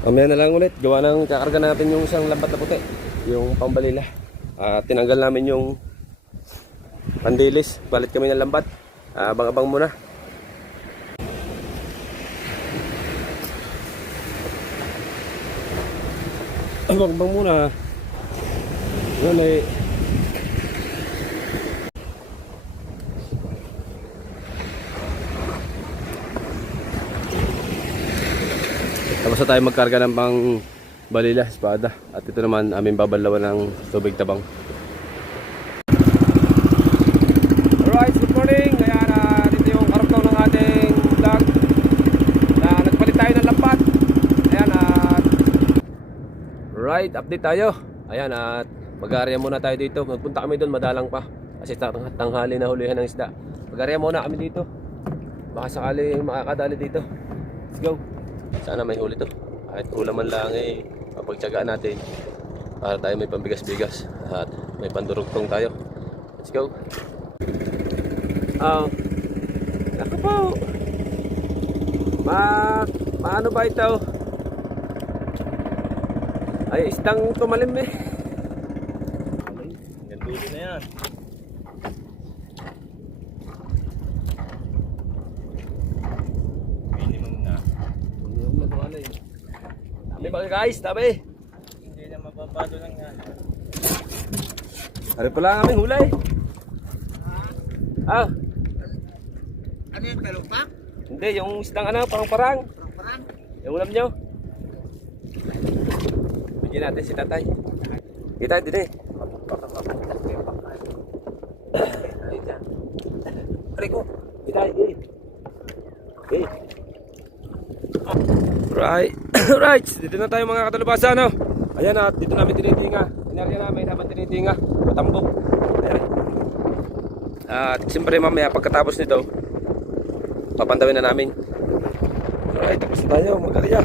Mamaya na lang ulit, gawa ng kakarga natin yung isang lambat na puti, yung pambalila. Tinanggal namin yung pandilis, balit kami ng lambat. Abang-abang muna. Abang-abang muna. Yan eh. Tapos na tayo magkarga ng pang balila, espada. At ito naman aming babalawan ng tubig tabang. Alright, good morning. Ayan, dito yung karaptaw ng ating vlog na nagpalit tayo ng lambat. Ayan, right, update tayo. Ayan, at mag-area muna tayo dito. Magpunta kami doon, madalang pa kasi tanghali na hulihan ng isda. Mag-area muna kami dito, baka sakali makakadali dito. Let's go. Sana may huli to. Kahit kulang man lang eh, papagtsagaan natin para tayo may pambigas-bigas at may pandurugtong tayo. Let's go. Naku po. Paano ba ito? Ay, istang tumalim eh. Ang dulo na yan. Minimum na. Dami ba guys? Dami. Hindi na mapapalo lang yan. Hari pala ang aming hulay. Ano yung talupak? Hindi, yung isdang ano, parang-parang. Parang? Yung ulam nyo. Bigyan natin si tatay. Kita din eh. Aray ko. Kita eh. Okay. Right. Right. Dito na tayo mga katalubasa, no? Ayan at dito namin tinitinga. Inarya namin habang tinitinga. Matambok. Ayan. At siyempre mamaya pagkatapos nito, papantawin na namin. Alright, tapos na tayo mag-arya.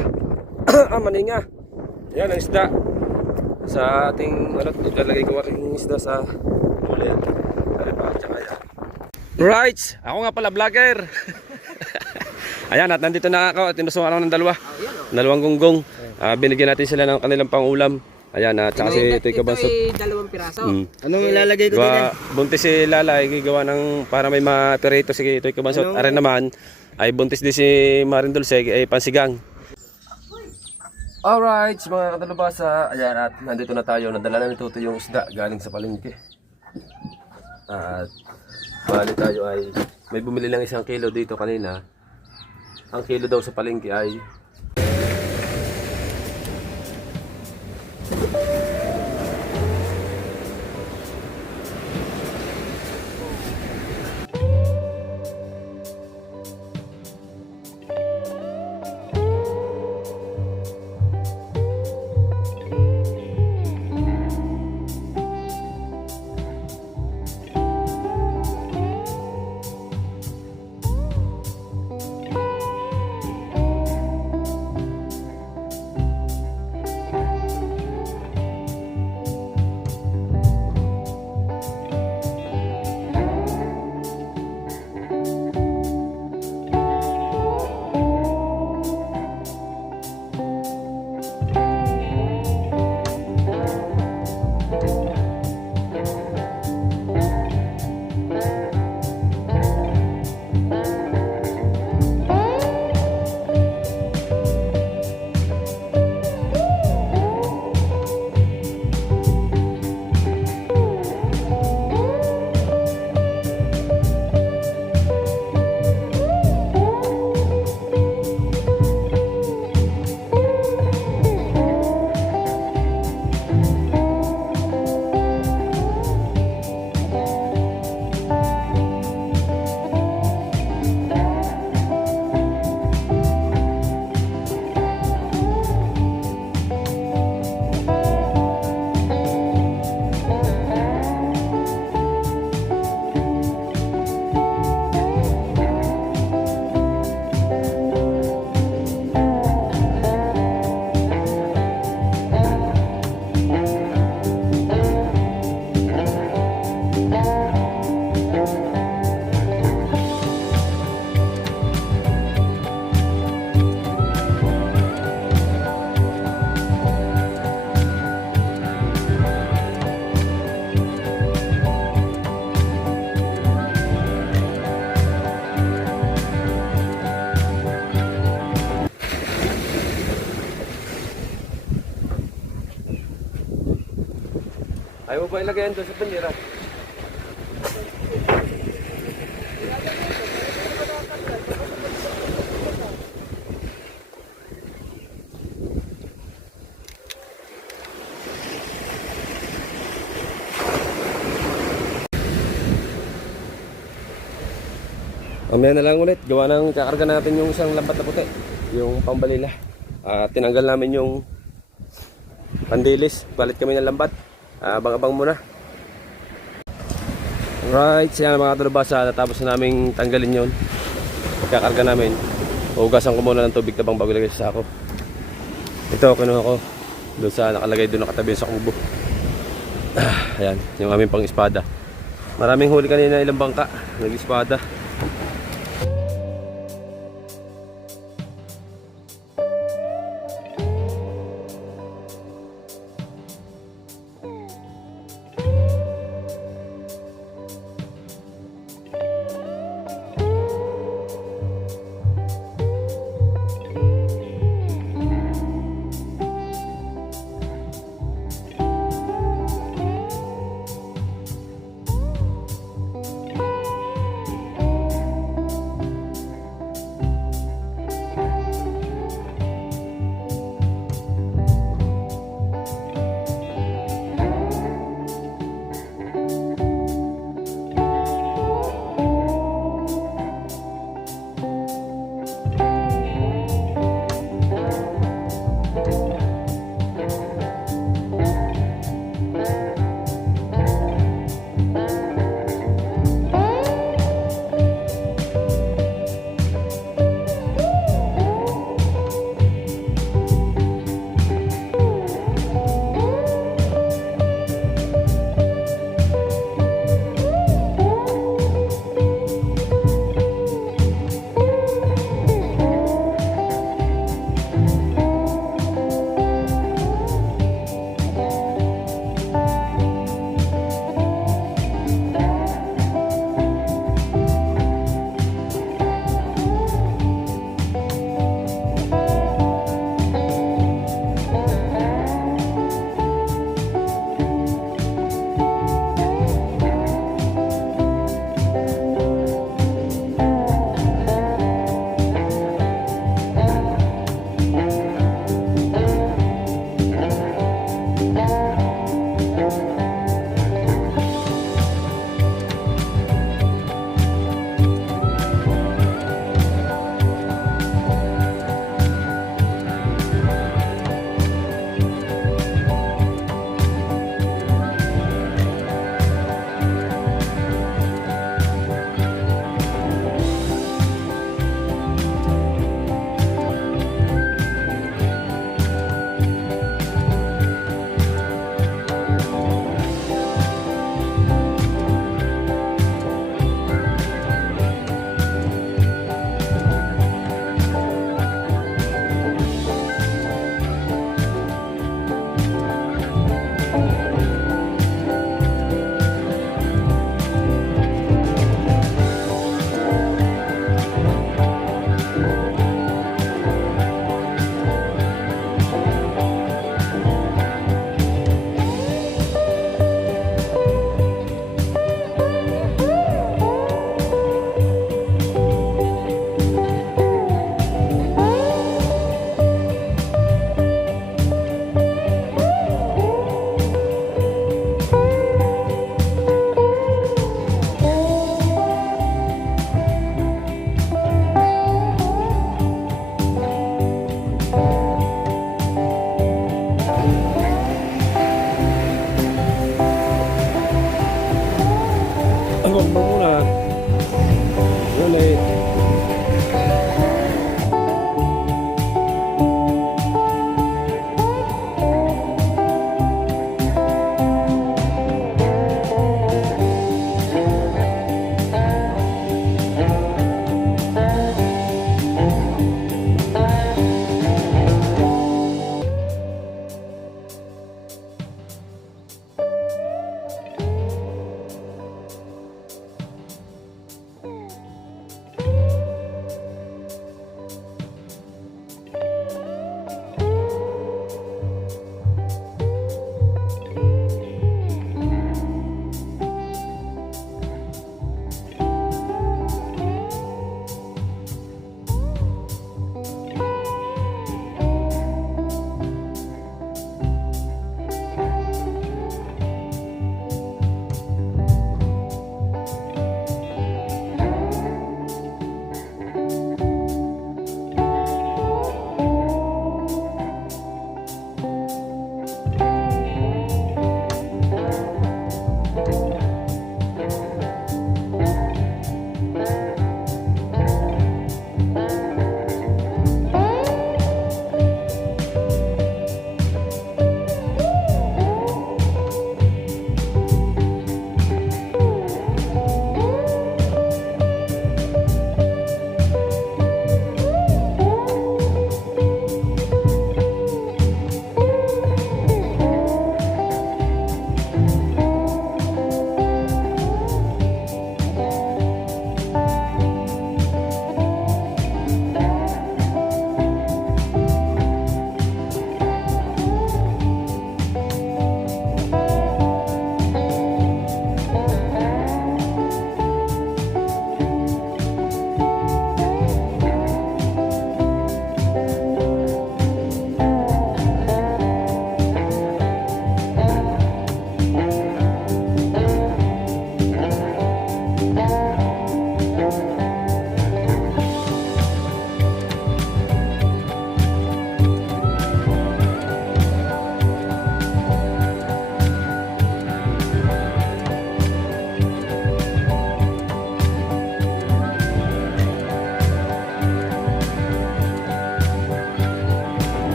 Maninga. Ayan ang isda. Sa ating lalagay ko aking isda sa huli. Ari pa, tsaka yan. Right, ako nga pala vlogger. Ayan at nandito na ako. Tinusungan ako ng dalawang gonggong. Binigyan natin sila ng kanilang pang-ulam. Ayan at saka si Ito'y Kabansot. Ito ay 2 piraso. Anong ilalagay ko din? Buntis si Lalay, gigawa ng para may maperito si Ito'y Kabansot. Are naman ay buntis din si Marin Dulce ay pansigang. Alright, mga katalubasa, ayan at nandito na tayo. Nadala na nito yung isda galing sa palengke. At bali tayo ay may bumili lang 1 kilo dito kanina. Ang kilo daw sa palengke ay Ikaw ba ilagay yan doon sa bandera? Mamaya na lang ulit, gawa ng kakarga natin yung isang lambat na puti, yung pambalila. Tinanggal namin yung pandilis, balit kami ng lambat. Abang-abang muna. Right, siya mga talubasa, natapos na namin tanggalin yun. Kakarga namin. Hugasan ko muna ng tubig tabang bago ilagay sa sako. Ito, kinuha ko doon sa nakalagay doon nakatabi sa kubo. Ayan, yung aming pang espada. Maraming huli kanina, ilang bangka, nag-espada.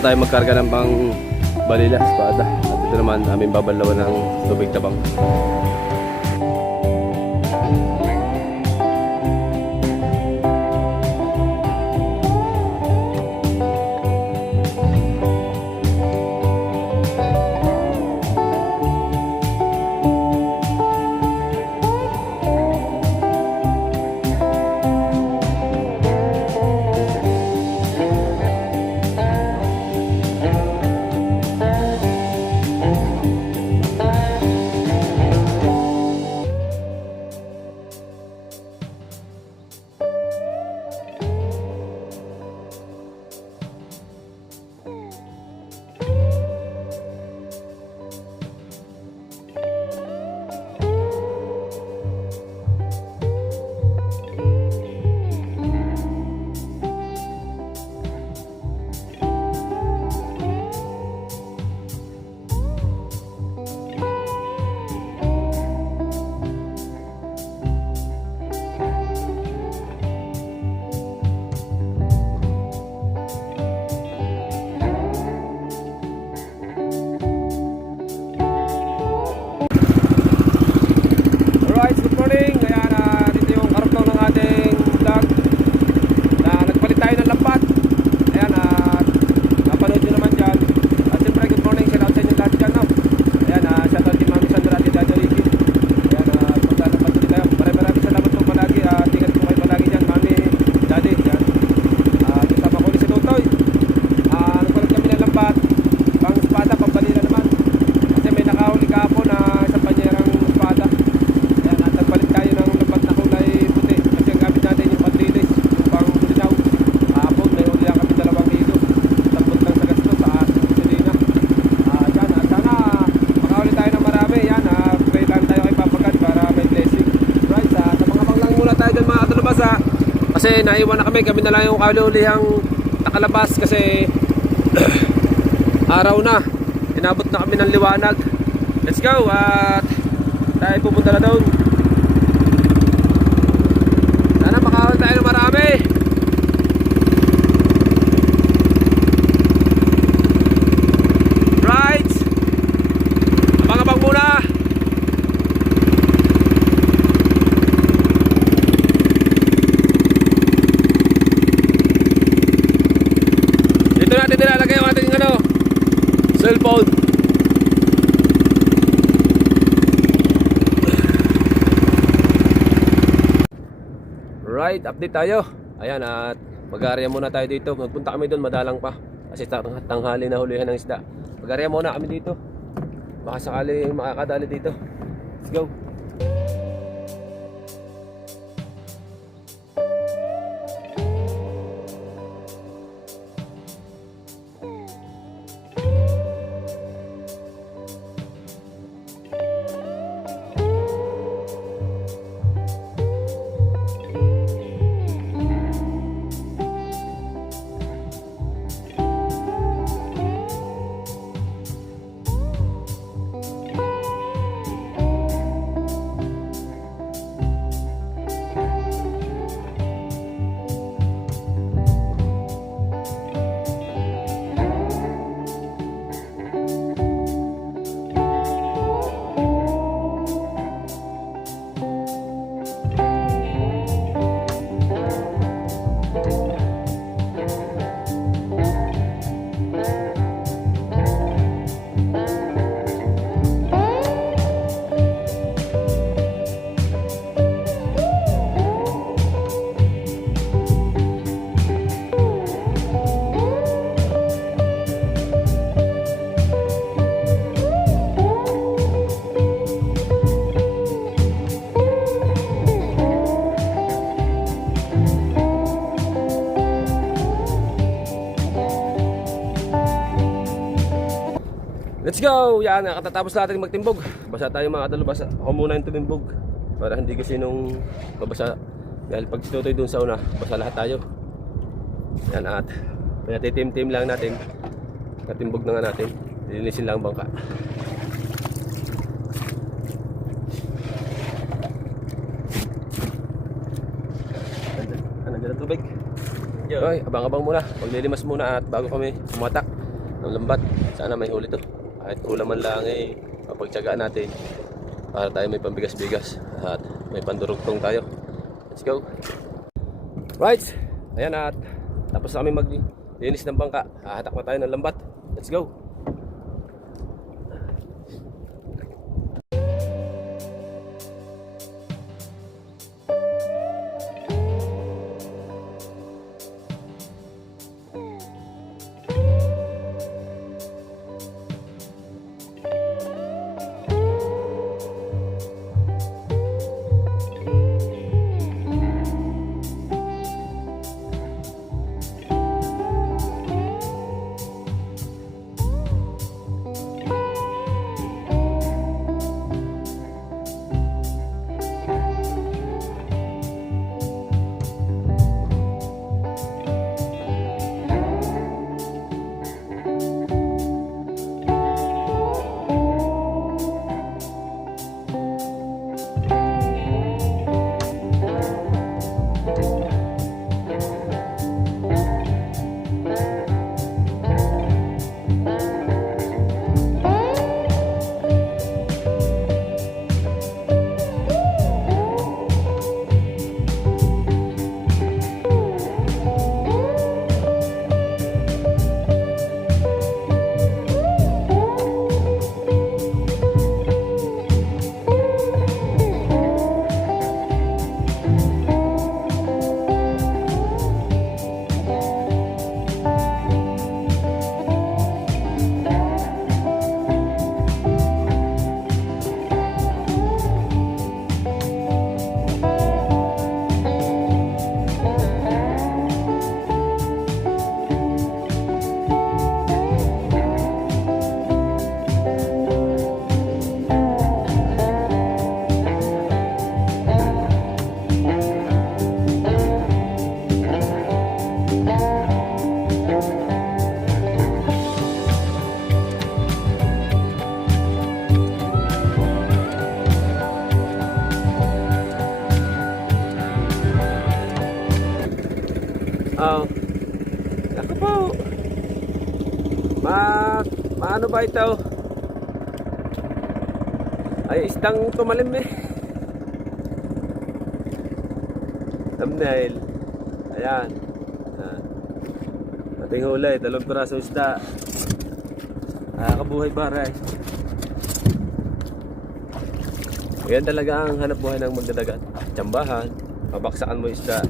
basta tayo magkarga ng pang balila, espada. At ito naman aming babalawan ng tubig tabang. Alright, good morning. Ayan, dito yung karugtong ng ating vlog na nagpalit tayo ng lambat. Ayan, napanood nyo naman dyan. At siyempre, good morning. Shout out sa inyo lahat dyan, no? Ayan, shout out kay Mami Sandra at Daddy Ricky. Ayan, maglalambat ulit tayo. Maraming salamat po palagi. Tingnan po kayo palagi dyan, Mami, Daddy. Ayan. Kasama ko ulit si Tutoy. Nagpalit kami ng lambat. Pang espada, pang balila naman. Kasi may nakahuli kahapon na isang banyerang espada. Nagpalit tayo ng lambat na kulay puti kasi ang gamit natin yung pantilis, yung pang bulinaw. Kahapon may huli lang kami 2 kilo. Tapos lang sa gasto sa gasolina. Sana makahuli tayo ng marami. Yan, pray lang tayo kay Papa God para may blessing. Right, sa mga lang muna tayo dyan mga katalabas kasi naiwan na kami na lang yung kahuli-hulihang nakalabas kasi araw na. Inabot na kami ng liwanag. Let's go at tayo pupunta na doon. Sana makahuli tayo ng marami. Right, abang-abang muna. Dito natin nilalagay yung ating cellphone. Right, update tayo. Ayan, at mag-area muna tayo dito. Magpunta kami doon, madalang pa kasi tanghali na hulihan ng isda. Mag-area muna kami dito. Baka sakali makakadali dito. Let's go. Let's go! Yan, katatapos natin magtimbog. Basa tayo mga kadalo, basa. Ako muna yung tumimbog para hindi kasi nung babasa. Dahil pag situtoy dun sa una, basa lahat tayo. Yan, at pinatitim-tim lang natin. Katimbog na nga natin. Linisin lang ang bangka. Nandiyan ang tubig. Okay, abang-abang muna. Maglilimas muna at bago kami umatak. ng lambat. Sana may huli to. Kahit kulang man lang eh, mapagtsagaan natin para tayo may pambigas-bigas at may pandurugtong tayo. Let's go. Right, ayan at tapos na kami maglinis ng bangka. Hahatak na tayo ng lambat. Let's go. Oh. Ako po. Maano ba ito? Ay, isdang tumalim eh. Thumbnail. Ayan. Ating huli, 2 pirasong isda. Kabuhay pare. Yan talaga ang hanap buhay ng magdadagat. Tsambahan, mabaksakan mo isda.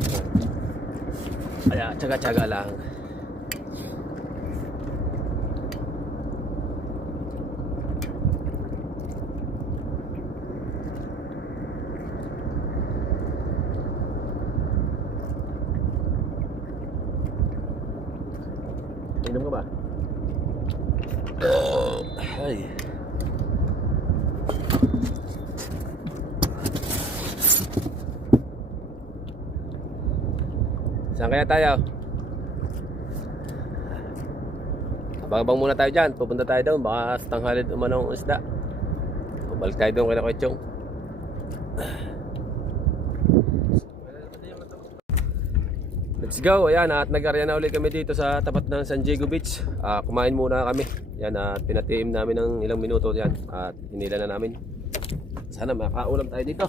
Kaya tsaga-tsaga lang. Inom ka ba? Ay. Saan kaya tayo? Abang-abang muna tayo dyan. Pupunta tayo doon. Baka sa tanghalid umanong isda. Balik tayo doon kay Kuya Chong. Let's go. Ayan, at nag-area na ulit kami dito sa tapat ng San Diego Beach. Kumain muna kami. Yan, at pinatiim namin ng ilang minuto yan. At hinila na namin. Sana makaulam tayo dito.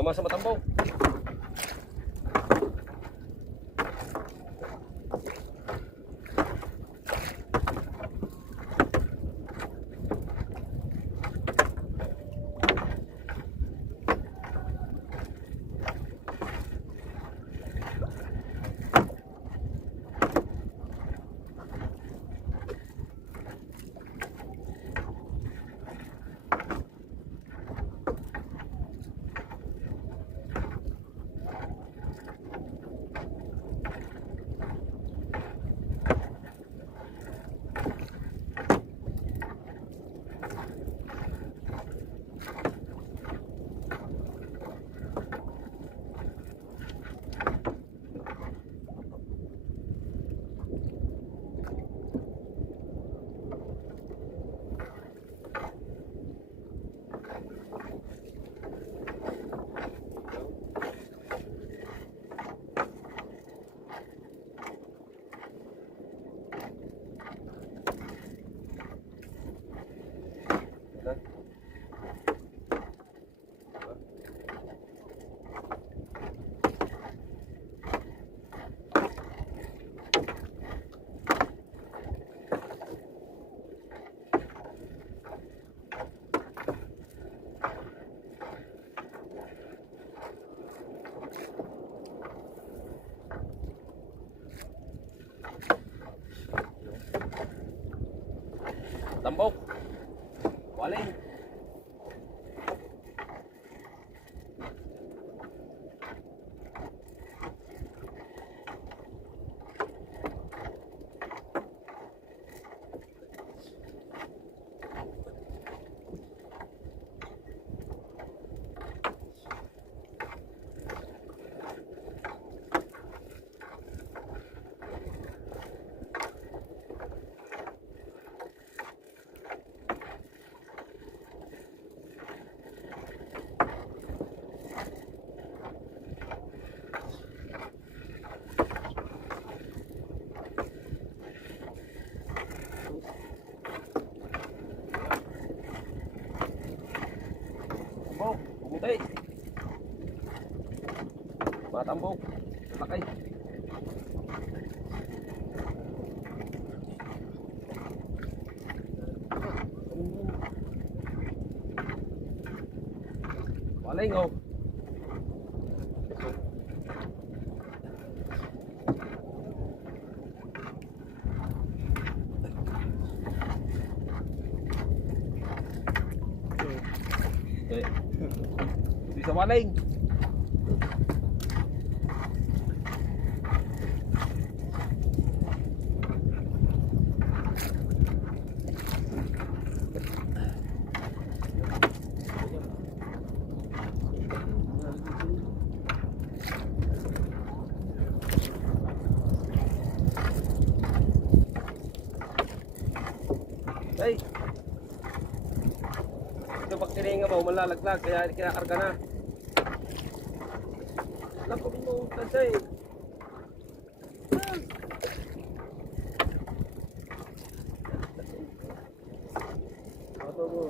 Mama sa matambaw. Tambok. Waling. Tambok. Pumutay. Matambok. Lakay. Waling oh. Okay. Hindi sa waling. Hey. Ito pag tininga mo, malalaglag, kaya kinakarga na. Naku mo, tansay. Ato mo.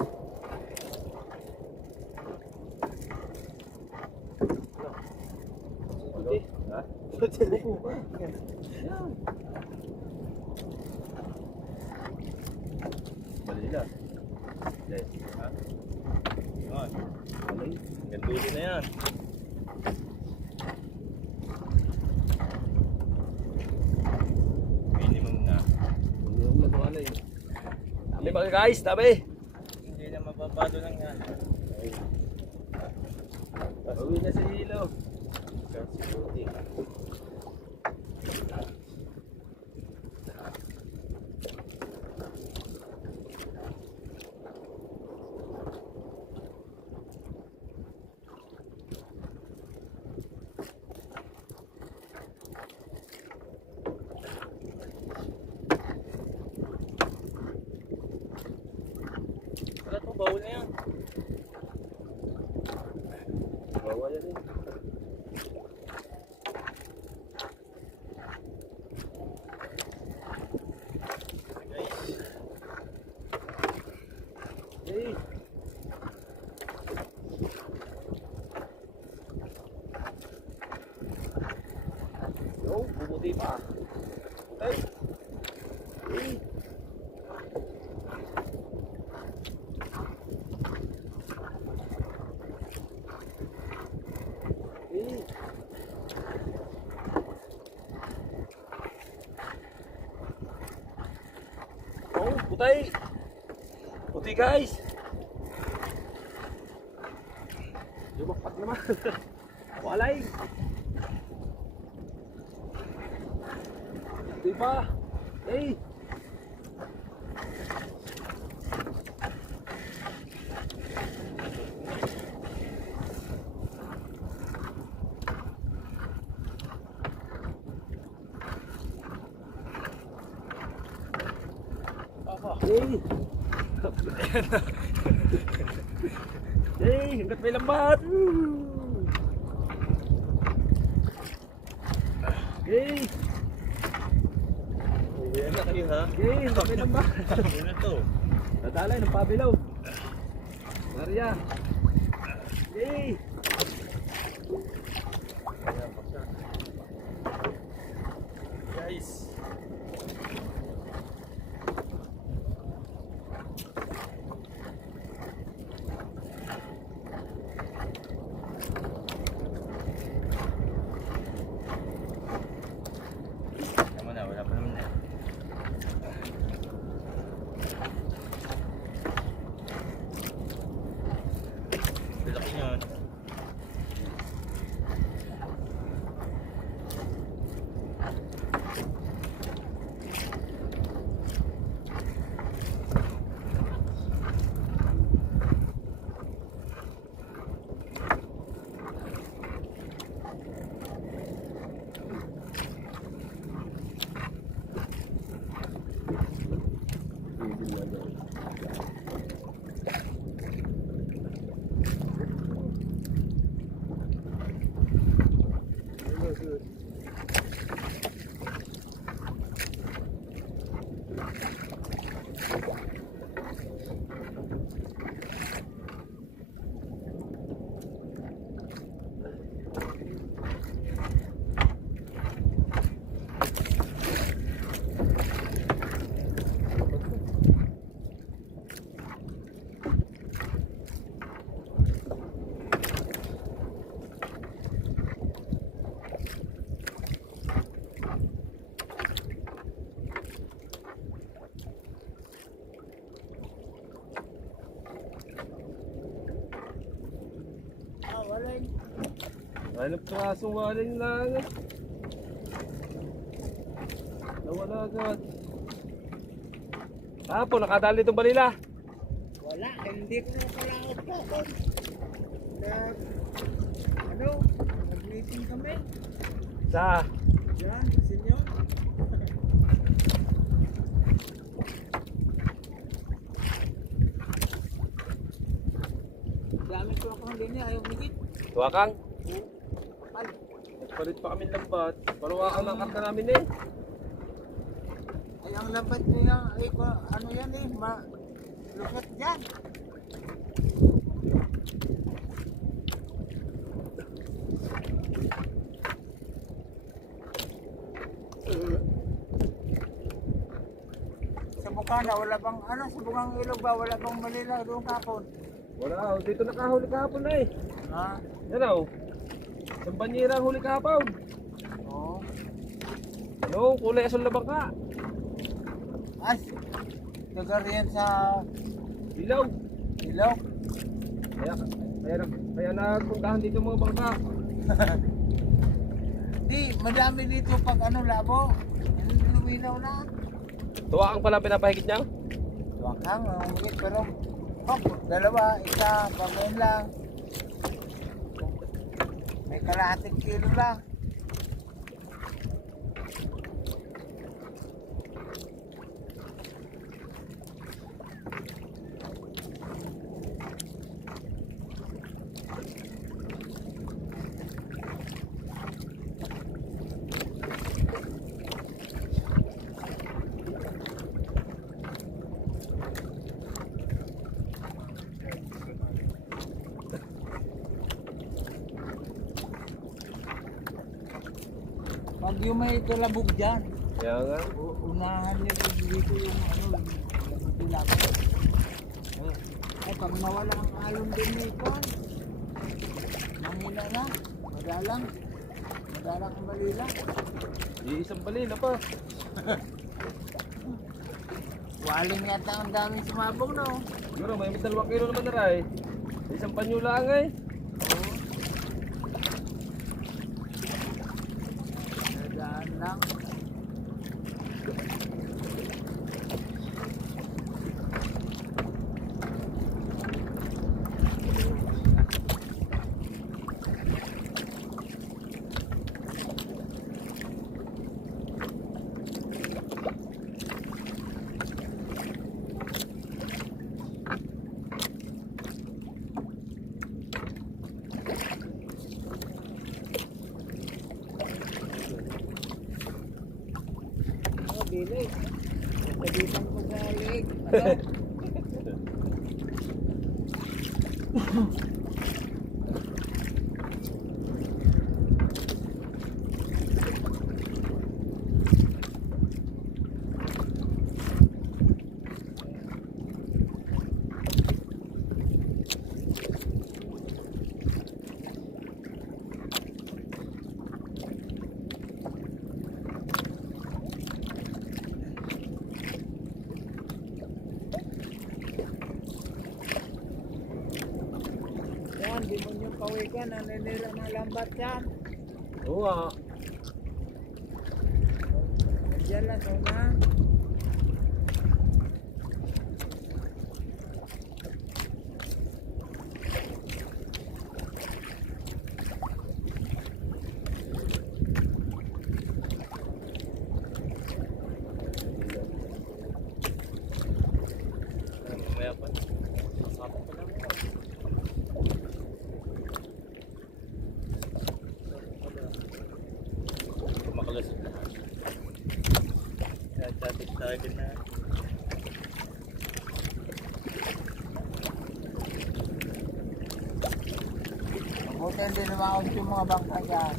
Puti. Ha? Puti. Yan. Bali na. Okay. Ha? Yan. Bali. Gandulo na yan. Minimum na. Minimum na ito alay. Dami ba guys? Dami. Hindi na mapapado lang yan. Uwi na sa hilo. Kasi puti. Wala to, bawal na yan. Bawal yan eh. Hey. Putay! Puti guys! Lumakpat naman. Walay! Di ba? Hey! Hey! Hey! Hanggat may lambat! Hey! Yan na kayo ha. Hey! Hanggat may lambat! Ano na to? Nadalay ng pabilaw! Maria! Hey! Guys. Tama na, wala pa naman na. Laki yun. Hanap prasong waling lang. Nawala agad. Tapo, nakadali itong balila. Wala, hindi ko na kalakot pa ako. Ano, nag-meeting kami. Sa? Diyan, sinyo. Gamit ko akong linya, ayaw migit. Tuwakang? Ay, Nagpalit pa kami lambat. Paruwakan ang karta namin eh. ay ang lambat niya, ay ano yan eh, lusot dyan. Sa Bukana, wala bang, ano, sa Bukang Ilog ba, wala bang Manila doon kapon? Wala, dito nakahuli kahapon na eh. Ha? Yan o. Isang banyera ang huli kahapon. Oo. Ano, kulay asol na bangka. Ay, tagar yan sa Ilaw. ilaw. Kaya nagpuntahan dito mga bangka. Di, madami dito pag ano, labo. Luminaw na. Tuwakang pala pinapahigit niya. Wakang, umigit, pero dalawa, isa, pamain lang. May kalahating kilo lang. Pag yung may kalabog dyan, Kaya nga. unahan niyo dito yung ano, yung tilapia. Ay, pag nawala ang alon din na ito, mahina na, madalang ang balila. Di isang balila pa. Waling yata ang daming sumabog no. Siguro may 2 kilo naman na ray. Isang panyo lang eh. Oo. Dadaan lang. Ano, bilis. Sabitan ko sa leg. Ano? Yan, demonyong kawikan, naninira ng lambat yan. Oo nga. Diyan lang, so na. Mamaya pa. Masapit pa lang. Makalasot na. Tatapit sa akin na. Mabuti hindi lumaot yung mga bangka dyan.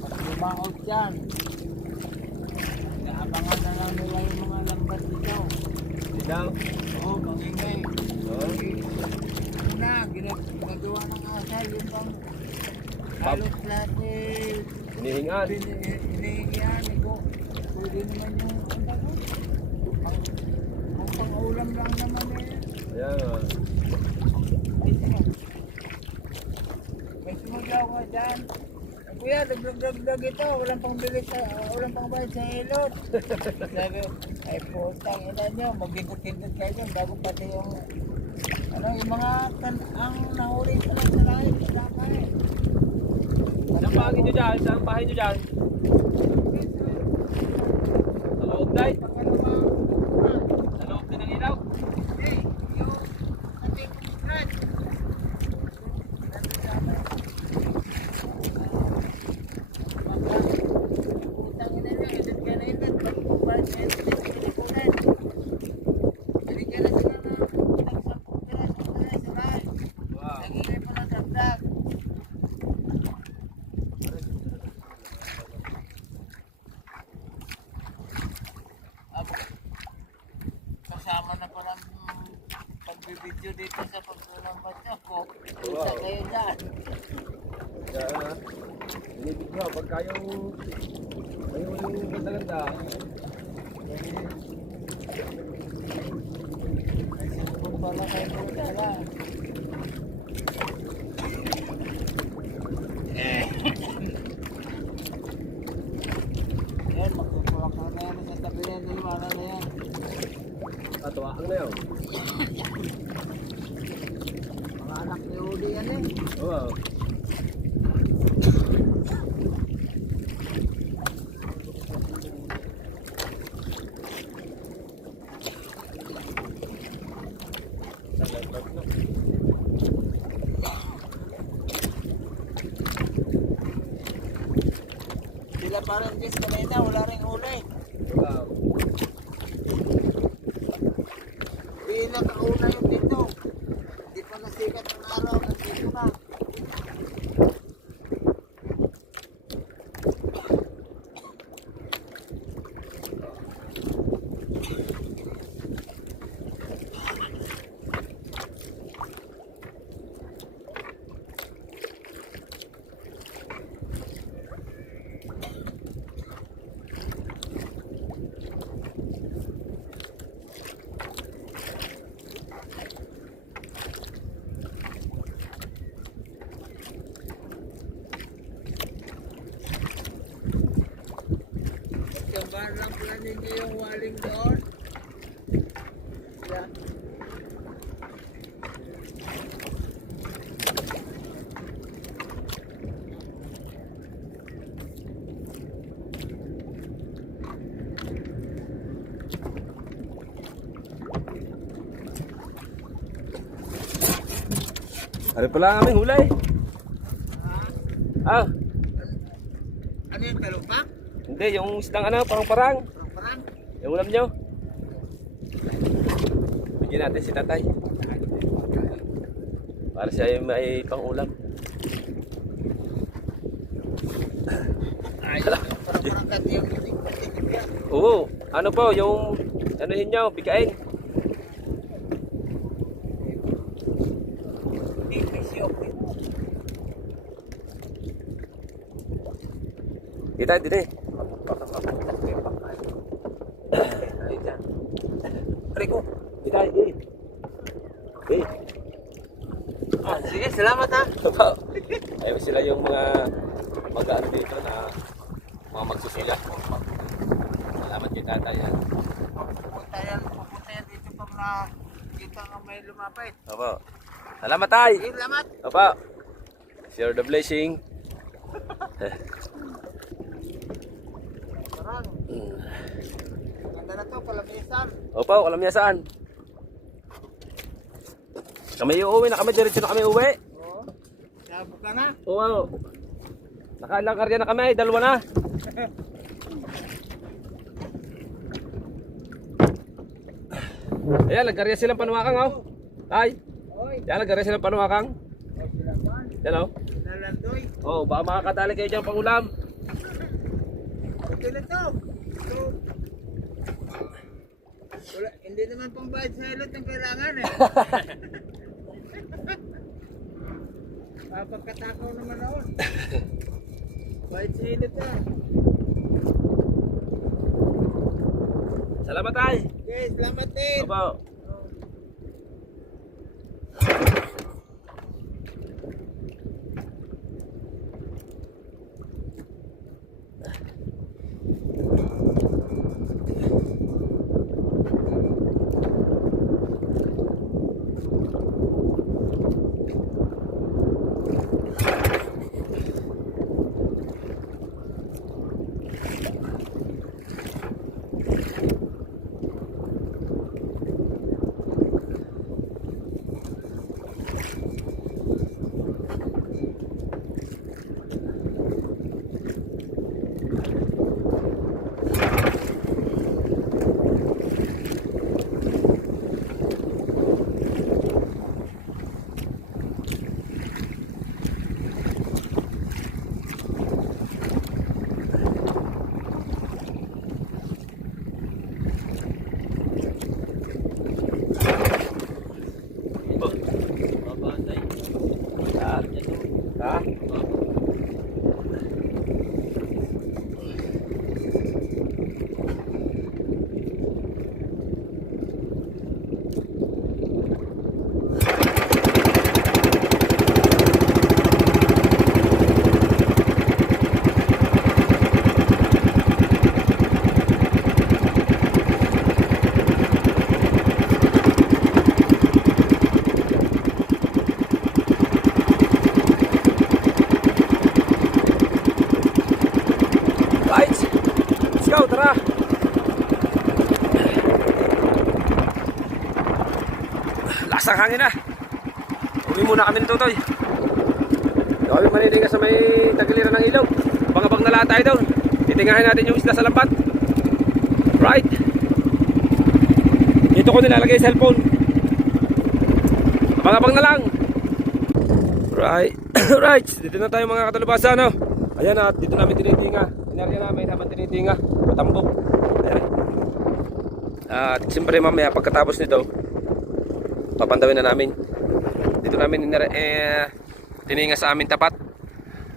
Pag lumaot dyan, naabangan na lang nila yung mga lambat dito. Sidang. Oo, mangingay. Oo. Una, ginagawa ng asal, yung bang halos lahat eh, Hinihingan. hinihingihan, iko. Pwede naman yung, ang tago, ang pang-ulam lang naman eh. Ayan nga. Ay, sige. May sumagaw ka dyan. Kuya, dagdag ito. Walang pang bilis sa, walang pang bayad sa hilot. Sabi, ay putang ina nyo, mag-ikot-ikot kayo dyan bago pati yung, ano, yung mga, ang nahuli sa lang sa lahat, kasama eh. Saan bahay nyo dyan? Saan bahay nyo dyan? Sa loob day? Sa loob din ng ilaw? Hey, yung ating brad. Putang ina nyo, edit ka na edit. Pag-upad niya, edit ka na kunan. Hindi ka na sila na utang sa putira, sa lahat. Wow. Nagingay pa ng dagdag. Kasama na pala pagbibideo dito sa paglalambat niya ko. Isa kayo dyan. Kaya, binibigyo. Pagka yung ganda-ganda. Kung pala kayo po dala. Yan, magkukulak na yan sa tabi yan. Niliwala na yan. Tatuwaan na yun. Mga anak ni Udi yan eh. Oo. Sa laptop na. Sila parang Jess kanina, wala ring huli. Wow. Di nakauna yung dito. Hindi pa nasikat ng araw, nandito na. lang pala ninyo yung waling doon. Yan. Ano pala ang aming hulay? Ah, Ano yung talupak? hindi, yung isdang ano, parang-parang. Parang Yung ulam nyo. Bigyan natin si tatay. Para siya yung may pang-ulam. ay, parang kasi yung patinip yan. Oo, ano po, yung anuhin nyo, bigkain. Hindi, pisyo. Kita, din eh. Rico. Kita, din. Eh. Ah, sige, salamat ha. Ayun sila yung mga mag-ano dito na mga magsusulat. Salamat kay tatay. Yan. Pupunta yan dito pag nakita nga may lumapit. Opo. Salamat tay. Sige, salamat. Opo. Share the blessing. Parang. Ganda na to, kalamisan. Opo, alam niya saan. Kami uuwi na kami, diretso na kami uwi. Oo. Sabo ka na. Oo. Nakailang karya na kami, dalawa na. Ayan, nagkarya silang panuwakang, oh. Ay, Oy, yan, nagkarya silang panuwakang. ay silapan. Yan, oh. Nalandoy. Oh, baka makakadali kayo dyan pang ulam. Okay na to. So, wala, hindi naman pang bayad sa ilot ang kailangan eh. Pagkatakaw naman ako. Bayad sa ilot ah. Salamat, tay. Okay, salamat din. Opo. Ha? Right? Let's go, tara! Lasang hangin na! Uwi muna kami nito, Toy. Kami manilinga sa may tagiliran ng ilog. Abang-abang na lahat tayo doon. Titingahin natin yung isla sa lambat. Right? Dito ko nilalagay yung cellphone. Abang-abang na lang. Right. Right. Dito na tayo mga katalubasa, no? Ayan at dito namin tinitinga. Inarya namin habang tinitinga. Patambok. Ayan. At siyempre mamaya pagkatapos nito, papandawin na namin. Dito namin tininga sa amin tapat.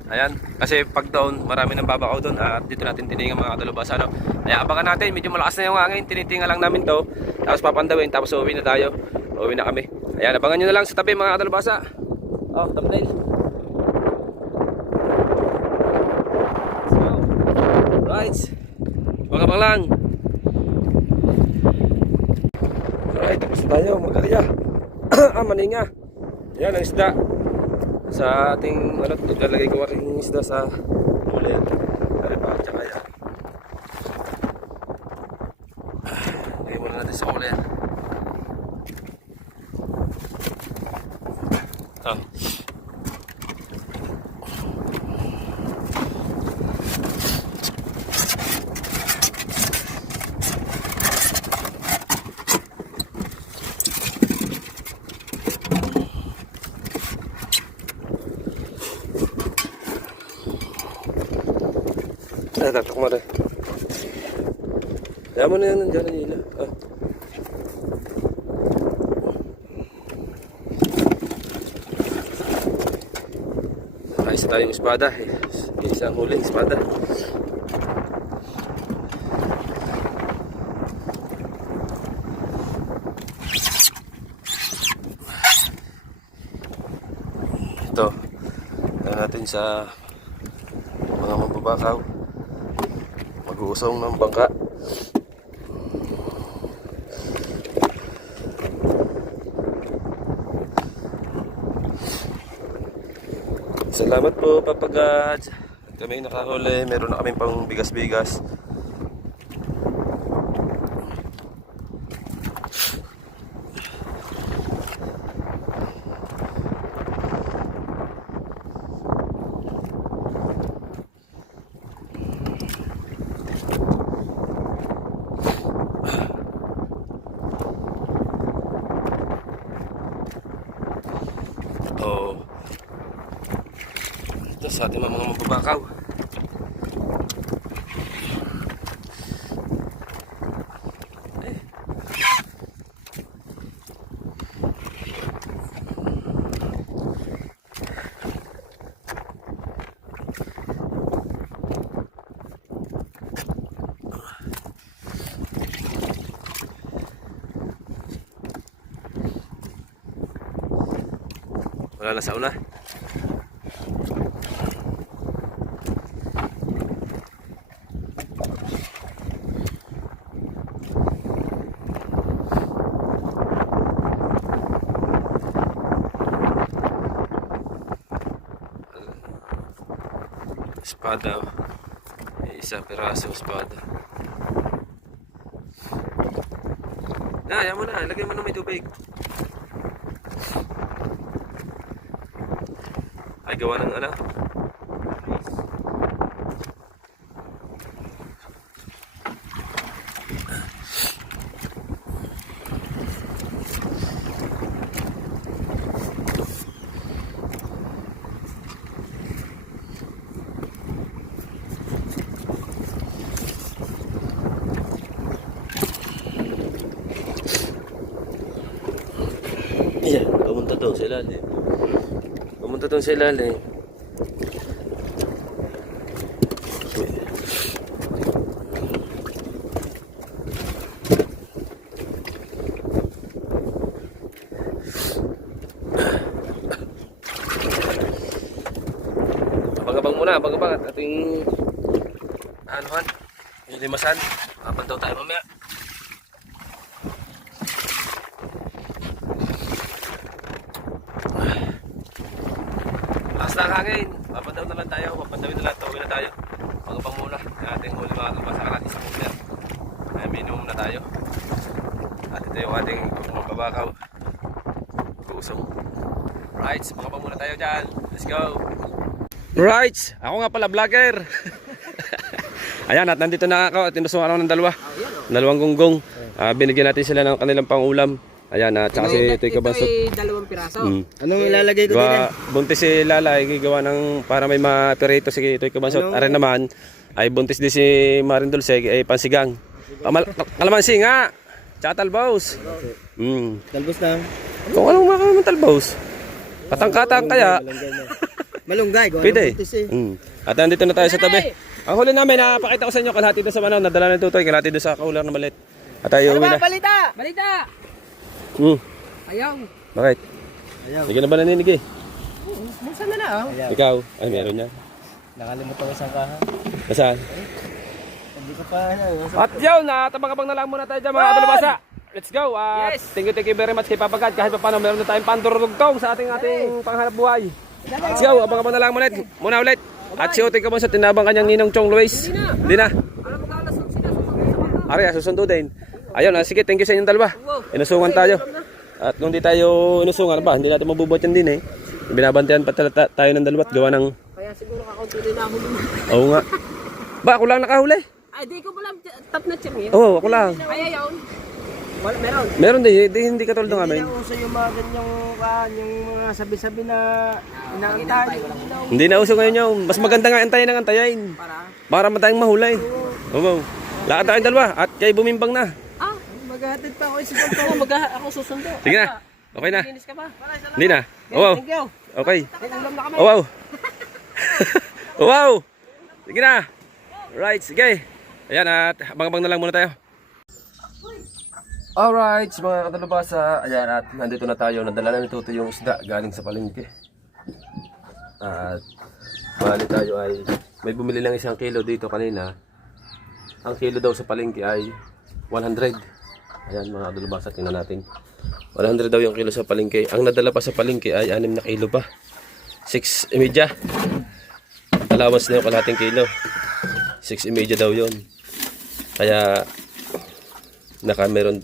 Ayan. Kasi pag doon, marami nang babakaw doon. At dito natin tininga mga katalubasa, no? Kaya abangan natin. Medyo malakas na yung hangin. Tinitinga lang namin to. Tapos papandawin. Tapos uuwi na tayo. Uuwi na kami. Ayan. Abangan nyo na lang sa tabi mga katalubasa. Oh, thumbnail. Right. Abang-abang lang. Alright, tapos na tayo mag-area. Maninga. Yan ang isda. Sa ating, ilalagay ko aking isda sa ulit. Dari pa, tsaka yan. Lagay muna natin sa ulit. Ah. Ay, tatak mo rin. Kaya mo na yan, nandiyan ang ila. Ah. Isa tayong espada. Isang huling espada. Ito. Tignan natin sa mga mambabakaw. Mag-uusong ng bangka. Salamat po, Papagad. Kami nakahuli. Meron na kaming pang bigas-bigas. Ito sa ating mga mababakaw. Wala na sa una. Espada. Isang piraso espada. Ayaw mo na. Lagay mo na may tubig. Ay, gawa ng ano? Yan, pumunta doon sa ilalim. Pumunta doon sa ilalim. Abang-abang muna, abang-abang at ating anuhan, yung limasan. Kapantaw tayo mamaya. Lakas na ang hangin. Papandaw na lang tayo. Papandawin na lang. Tawin na tayo. Pagkapang muna. Ating huli mga kabasa. Isang ulit. Ay, minimum na tayo. At ito yung ating mababakaw. Mag-uusong. Right. Pagkapang muna tayo dyan. Let's go. Right. Ako nga pala vlogger. Ayan. At nandito na ako. At tinusong araw ng dalawang gonggong. Binigyan natin sila ng kanilang pang-ulam. Ayan, at saka si Toy Kabansot. Ito ay 2 piraso. Anong ilalagay ko din? Buntis si Lala, gigawa ng para may maperito si Toy Kabansot. Are naman, ay buntis din si Marin Dulce, ay pansigang. Kalamansi nga! Tsaka talbaws. Talbos na. Kung anong makaman talbaws. Katang-katang kaya. Malunggay. Pwede. At nandito na tayo sa tabi. Ang huli namin, napakita ko sa inyo, kalahati doon sa manaw, nadala ng tutoy, kalahati doon sa kaular na maliit. At tayo uwi na. Balita! Balita! Ayaw. Bakit? Ayaw. Hindi ka na ba naninig eh? Minsan na lang. Ayaw. Ikaw? Ay, meron niya. Nakalimutan ko isang kaha. Nasaan? Hindi Isa pa yan. At yun, tabang-abang na lang muna tayo dyan mga kadalubasa. Let's go. At thank you very much kay Papa God. Kahit pa paano, meron na tayong pandurugtong sa ating panghanap buhay. Let's go. Abang-abang na lang muna ulit. At si Ote ka mo sa tinabang kanyang ninong Chong Luis. Hindi na. Ari, susundo din. Ayun, sige, thank you sa inyong dalawa. Inusungan tayo. At kung di tayo inusungan, hindi natin mabubuhat yan din eh. Binabantayan pa tayo ng dalawa at gawa ng... Kaya siguro kakaunti rin ako naman. Oo nga. Ba, ako lang nakahuli. Ay, di ko pala top na check yun. Oo, ako lang. Ay, ayaw. Meron. Meron din, hindi katulad ng amin. Hindi na uso yung mga ganyang yung mga sabi-sabi na inaantay. Hindi na uso ngayon yun. Mas maganda nga antayin ng antayin. Para matayang mahulay. Oo. Lakad tayong dalawa at kayo bumimbang na. Ah, maghahatid pa ako. Isip ko, ako susundo. Sige na. Okay na. Linis ka ba? Hindi na. Wow. Thank you. Okay. Ulam na kami. Oh, wow. Wow. Sige na. Right, sige. Ayan at abang-abang na lang muna tayo. Alright, mga kadalubasa. Ayan at nandito na tayo. Nadala na ni Toto yung isda galing sa palengke. At bali tayo ay may bumili lang 1 kilo dito kanina. Ang kilo daw sa palengke ay 100. Ayan mga kadalubasa, tingnan natin. 100 daw yung kilo sa palengke. Ang nadala pa sa palengke ay 6 na kilo pa. 6.5. Allowance na yung kalahating kilo. 6.5 daw yun. Kaya nakabenta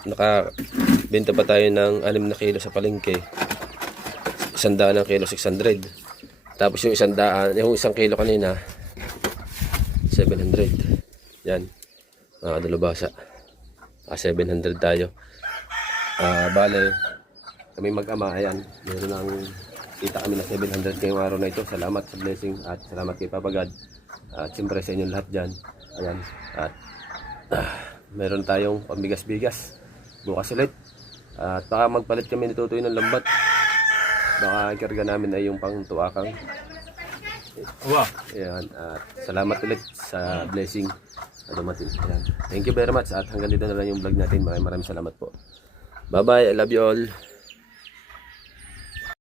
pa tayo ng 6 na kilo sa palengke. 100 ang kilo, 600. Tapos yung 100, yung 1 kilo kanina 700. Yan mga kadalubasa. 700 tayo. Bale kami mag-ama, ayan, meron lang kita kami na 700 ngayong araw na ito. Salamat sa blessing at salamat kay Papa God at siyempre sa inyong lahat dyan. Ayan, at meron tayong pambigas-bigas bukas ulit at baka magpalit kami ni Tutoy ng lambat. Baka ikarga namin ay yung pang tuwakang. Wow. Ayan, at salamat ulit sa blessing na dumating. Ayan. Thank you very much at hanggang dito na lang yung vlog natin. Maraming salamat po. Bye bye, I love you all.